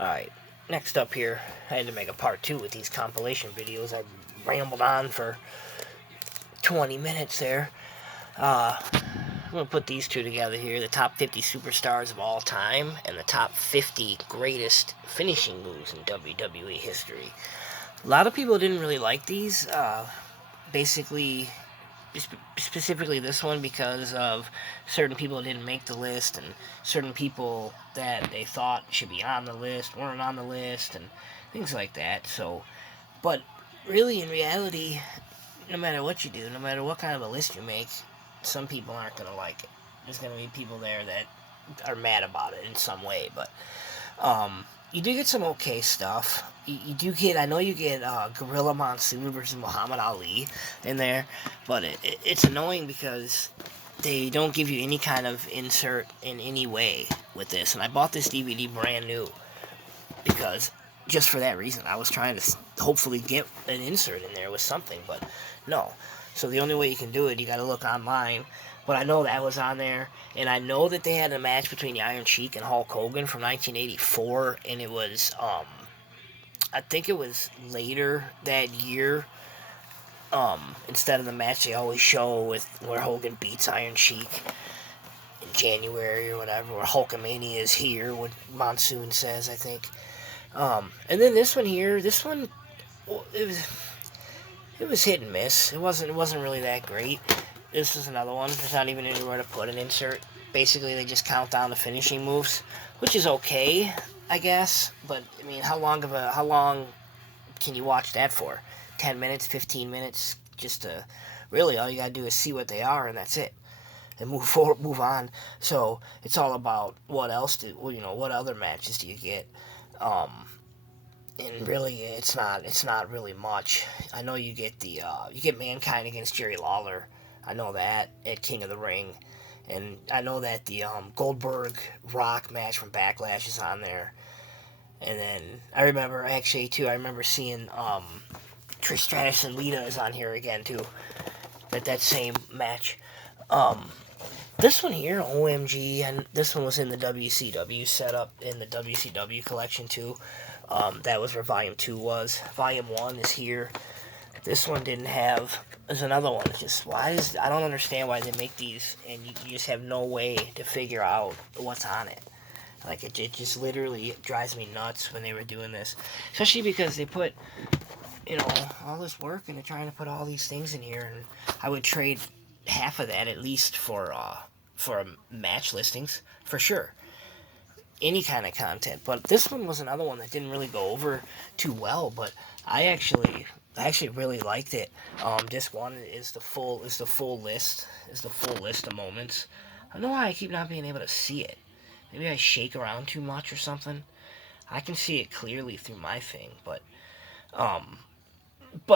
Alright, next up here, I had to make a part 2 with these compilation videos. I rambled on for 20 minutes there. I'm going to put these two together here, the top 50 superstars of all time and the top 50 greatest finishing moves in WWE history. A lot of people didn't really like these, basically, specifically this one, because of certain people that didn't make the list and certain people that they thought should be on the list weren't on the list and things like that. So, but really, in reality, no matter what you do, no matter what kind of a list you make, some people aren't going to like it. There's going to be people there that are mad about it in some way, but you do get some okay stuff. You do get, I know you get Gorilla Monsoon versus Muhammad Ali in there, but it's annoying because they don't give you any kind of insert in any way with this. And I bought this DVD brand new because just for that reason, I was trying to hopefully get an insert in there with something, but no. So the only way you can do it, you got to look online. But I know that was on there, and I know that they had a match between the Iron Sheik and Hulk Hogan from 1984, and it was, I think it was later that year. Instead of the match they always show with where Hogan beats Iron Sheik in January or whatever, or Hulkamania is here, what Monsoon says, I think. And then this one here, this one, it was hit and miss. It wasn't really that great. This is another one. There's not even anywhere to put an insert. Basically, they just count down the finishing moves, which is okay, I guess. But I mean, how long can you watch that for? 10 minutes, 15 minutes, just to really all you gotta do is see what they are, and that's it, and move forward, move on. So it's all about what other matches do you get? And really, it's not really much. I know you get you get Mankind against Jerry Lawler. I know that at King of the Ring, and I know that the Goldberg Rock match from Backlash is on there. And then I remember seeing Trish Stratus and Lita is on here again too. That same match. This one here, OMG, and this one was in the WCW setup in the WCW collection too. That was where Volume 2 was. Volume 1 is here. This one didn't have. There's another one. It's just I don't understand why they make these, and you just have no way to figure out what's on it. Like it just literally drives me nuts when they were doing this, especially because they put all this work into trying to put all these things in here, and I would trade half of that at least for match listings for sure. Any kind of content, but this one was another one that didn't really go over too well. But I actually really liked it. Disc 1 is the full list of moments. I don't know why I keep not being able to see it. Maybe I shake around too much or something. I can see it clearly through my thing, but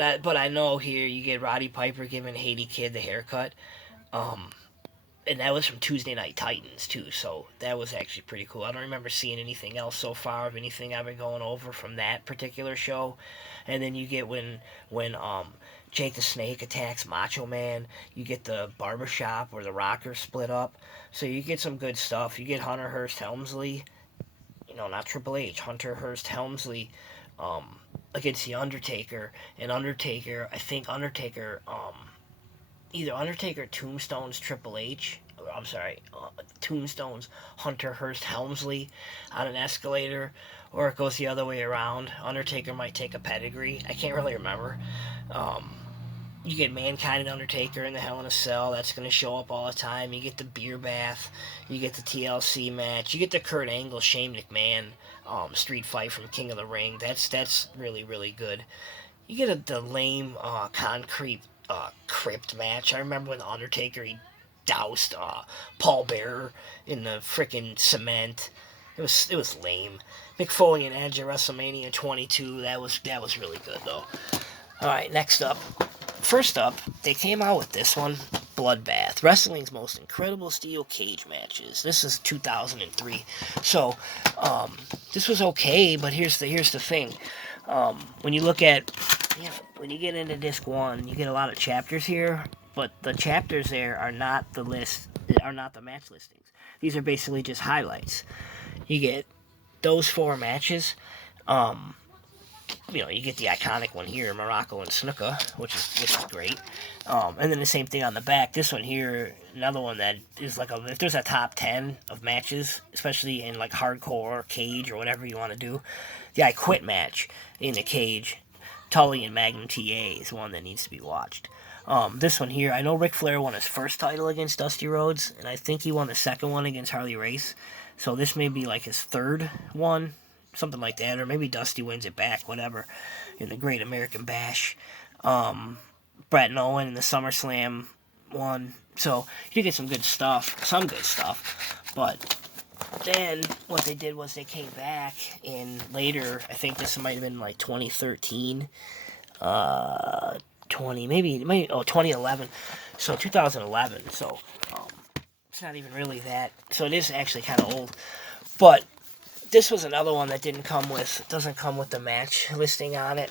I know here you get Roddy Piper giving Haiti Kid the haircut. And that was from Tuesday Night Titans too, so that was actually pretty cool. I don't remember seeing anything else so far of anything I've been going over from that particular show. And then you get when Jake the Snake attacks Macho Man. You get the barbershop where the Rockers split up. So you get some good stuff. You get Hunter Hearst Helmsley, not Triple H, Hunter Hearst Helmsley against the Undertaker. And Undertaker, I think Undertaker either Undertaker tombstones Triple H, tombstones Hunter Hearst Helmsley on an escalator, or it goes the other way around. Undertaker might take a pedigree. I can't really remember. You get Mankind and Undertaker in the Hell in a Cell. That's going to show up all the time. You get the beer bath. You get the TLC match. You get the Kurt Angle Shane McMahon street fight from King of the Ring. That's really, really good. You get the lame concrete crypt match. I remember when the Undertaker, he doused Paul Bearer in the frickin' cement. It was lame. Mick Foley and Edge at WrestleMania 22. That was really good though. All right, next up. First up, they came out with this one, Bloodbath, wrestling's most incredible steel cage matches. This is 2003. So, this was okay, but here's the thing. When you look at, when you get into disc 1, you get a lot of chapters here, but the chapters there are not the match listings. These are basically just highlights. You get those 4 matches, um, you get the iconic one here, Morocco and Snuka, which is great. And then the same thing on the back. This one here, another one that is like if there's a top 10 of matches, especially in like hardcore cage or whatever you want to do, the I Quit match in the cage, Tully and Magnum TA is one that needs to be watched. This one here, I know Ric Flair won his first title against Dusty Rhodes, and I think he won the second one against Harley Race. So this may be like his third one, something like that, or maybe Dusty wins it back, whatever, in the Great American Bash. Brett and Owen in the SummerSlam one. So you get some good stuff, but then what they did was they came back in later, I think this might have been like 2013, 2011, so 2011, so it's not even really that, so it is actually kind of old, but this was another one that doesn't come with the match listing on it,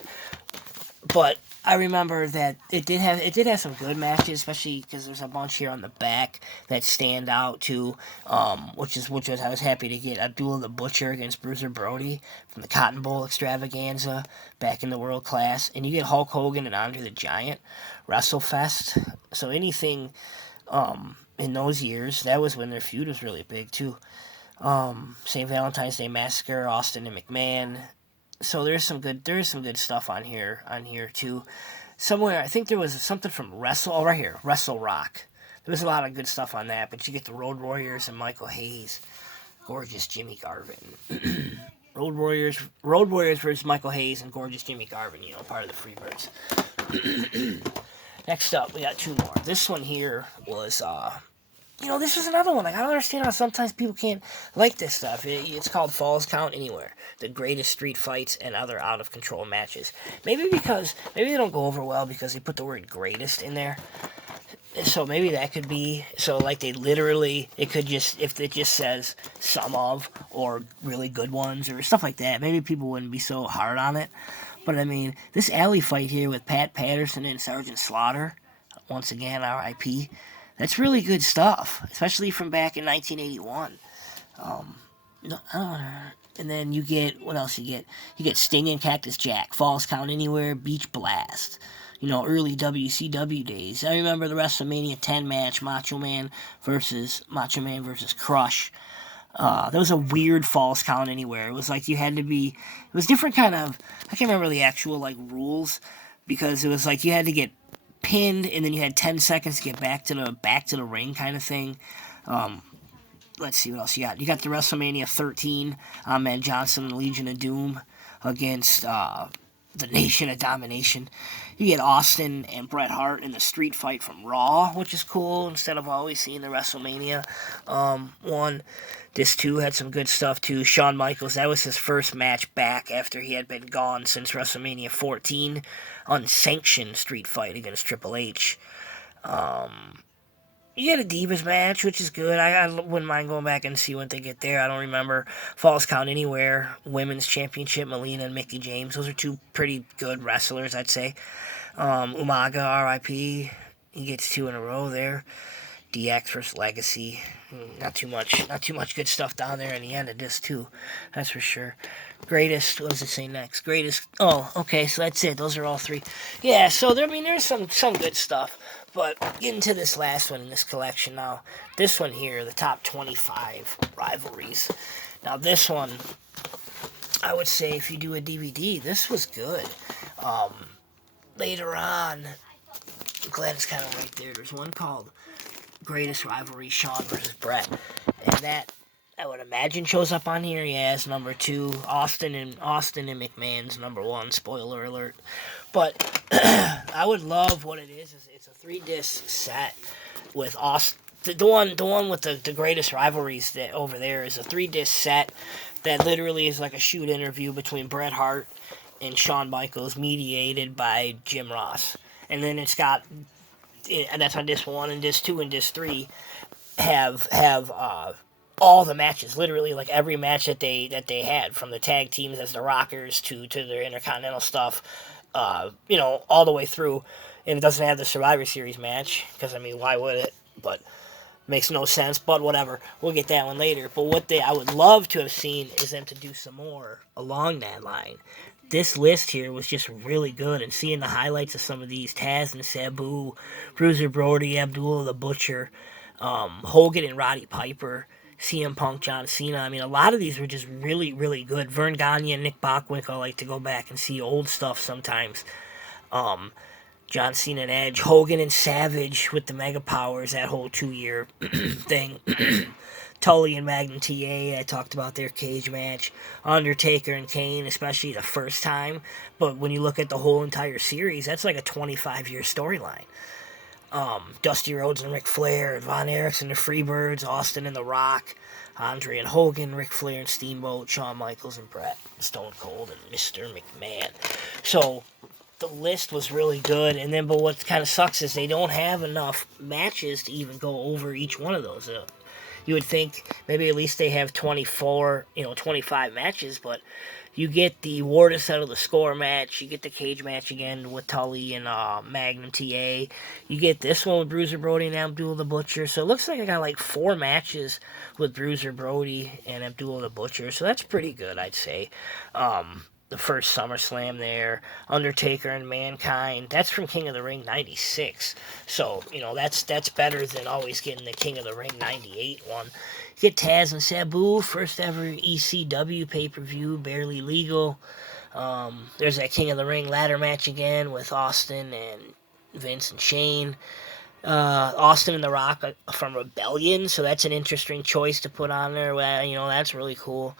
but I remember that it did have some good matches, especially because there's a bunch here on the back that stand out too. Which was I was happy to get Abdullah the Butcher against Bruiser Brody from the Cotton Bowl Extravaganza back in the World Class, and you get Hulk Hogan and Andre the Giant WrestleFest. So anything in those years, that was when their feud was really big too. St. Valentine's Day Massacre, Austin and McMahon. So there is some good stuff on here too. Somewhere I think there was something from right here, Wrestle Rock. There was a lot of good stuff on that, but you get the Road Warriors and Michael Hayes, gorgeous Jimmy Garvin. Road Warriors versus Michael Hayes and gorgeous Jimmy Garvin, part of the Freebirds. Next up, we got 2 more. This one here was this is another one. Like, I don't understand how sometimes people can't like this stuff. It's called Falls Count Anywhere. The greatest street fights and other out-of-control matches. Maybe they don't go over well because they put the word greatest in there. So maybe that could be, so like it could just, if it just says some of, or really good ones, or stuff like that, maybe people wouldn't be so hard on it. But I mean, this alley fight here with Pat Patterson and Sergeant Slaughter, once again, R.I.P., that's really good stuff, especially from back in 1981. And then you get, what else you get? You get Sting and Cactus Jack, Falls Count Anywhere, Beach Blast. Early WCW days. I remember the WrestleMania 10 match, Macho Man versus Crush. That was a weird Falls Count Anywhere. It was like it was different kind of, I can't remember the actual, like, rules, because it was like you had to get pinned, and then you had 10 seconds to get back to the ring kind of thing. Let's see what else you got. You got the WrestleMania 13, Ahmed Johnson and Legion of Doom against the Nation of Domination. You get Austin and Bret Hart in the street fight from Raw, which is cool, instead of always seeing the WrestleMania one. This, too, had some good stuff, too. Shawn Michaels, that was his first match back after he had been gone since WrestleMania 14. Unsanctioned street fight against Triple H. You get a Divas match, which is good. I wouldn't mind going back and see what they get there. I don't remember. Falls Count Anywhere, Women's Championship, Melina and Mickie James. Those are 2 pretty good wrestlers, I'd say. Umaga, R.I.P. He gets 2 in a row there. DX versus Legacy. Not too much good stuff down there in the end of this, too. That's for sure. Greatest, what does it say next? Greatest, oh, okay, so that's it. Those are all 3. Yeah, so there's some good stuff. But getting to this last one in this collection now. This one here, the top 25 rivalries. Now, this one, I would say if you do a DVD, this was good. Later on, I'm glad it's kind of right there. There's one called Greatest Rivalry, Shawn versus Bret. And that, I would imagine, shows up on here. Yeah, it's number 2. Austin and McMahon's number 1. Spoiler alert. But I would love what it is it's a 3-disc set with Austin. The one with the greatest rivalries that over there is a 3-disc set that literally is like a shoot interview between Bret Hart and Shawn Michaels, mediated by Jim Ross. And then it's got, and that's on disc 1 and disc 2 and disc 3 have all the matches, literally like every match that they had, from the tag teams as the Rockers to their Intercontinental stuff, all the way through. And it doesn't have the Survivor Series match, because, I mean, why would it? But Makes no sense, but whatever. We'll get that one later. But what I would love to have seen is them to do some more along that line. This list here was just really good, and seeing the highlights of some of these, Taz and Sabu, Bruiser Brody, Abdullah the Butcher, Hogan and Roddy Piper, CM Punk, John Cena. I mean, a lot of these were just really, really good. Vern Gagne and Nick Bockwinkel, I like to go back and see old stuff sometimes. John Cena and Edge, Hogan and Savage with the Mega Powers, that whole 2 year thing. Tully and Magnum TA, I talked about their cage match. Undertaker and Kane, especially the first time. But when you look at the whole entire series, that's like a 25-year storyline. Dusty Rhodes and Ric Flair, Von Erichs and the Freebirds, Austin and The Rock, Andre and Hogan, Ric Flair and Steamboat, Shawn Michaels and Bret, Stone Cold and Mr. McMahon. So the list was really good, and then but what kind of sucks is they don't have enough matches to even go over each one of those. You would think maybe at least they have 24, 25 matches, but you get the War to Settle the Score match, you get the cage match again with Tully and Magnum TA, you get this one with Bruiser Brody and Abdullah the Butcher, so it looks like I got like 4 matches with Bruiser Brody and Abdullah the Butcher, so that's pretty good, I'd say. The first SummerSlam there, Undertaker and Mankind, that's from King of the Ring 96, so, that's better than always getting the King of the Ring 98 one. You get Taz and Sabu, first ever ECW pay-per-view, barely legal. There's that King of the Ring ladder match again with Austin and Vince and Shane. Austin and The Rock from Rebellion, so that's an interesting choice to put on there. Well, that's really cool.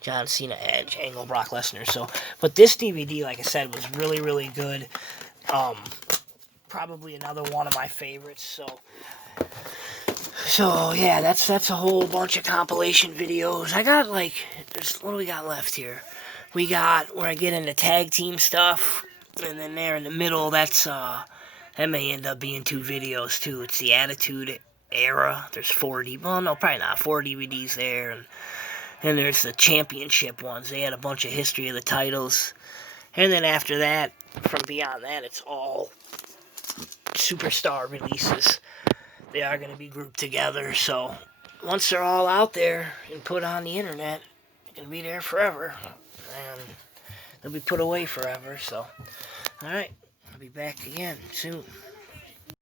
John Cena, Edge, Angle, Brock Lesnar. So, but this DVD, like I said, was really, really good. Probably another one of my favorites. So yeah, that's a whole bunch of compilation videos. I got what do we got left here? We got where I get into tag team stuff, and then there in the middle, that may end up being 2 videos too. It's the Attitude Era. There's 4 probably not 4 DVDs there, and there's the championship ones. They had a bunch of history of the titles. And then after that, from beyond that, it's all superstar releases. They are going to be grouped together. So once they're all out there and put on the internet, they're going to be there forever. And they'll be put away forever. So, alright, I'll be back again soon.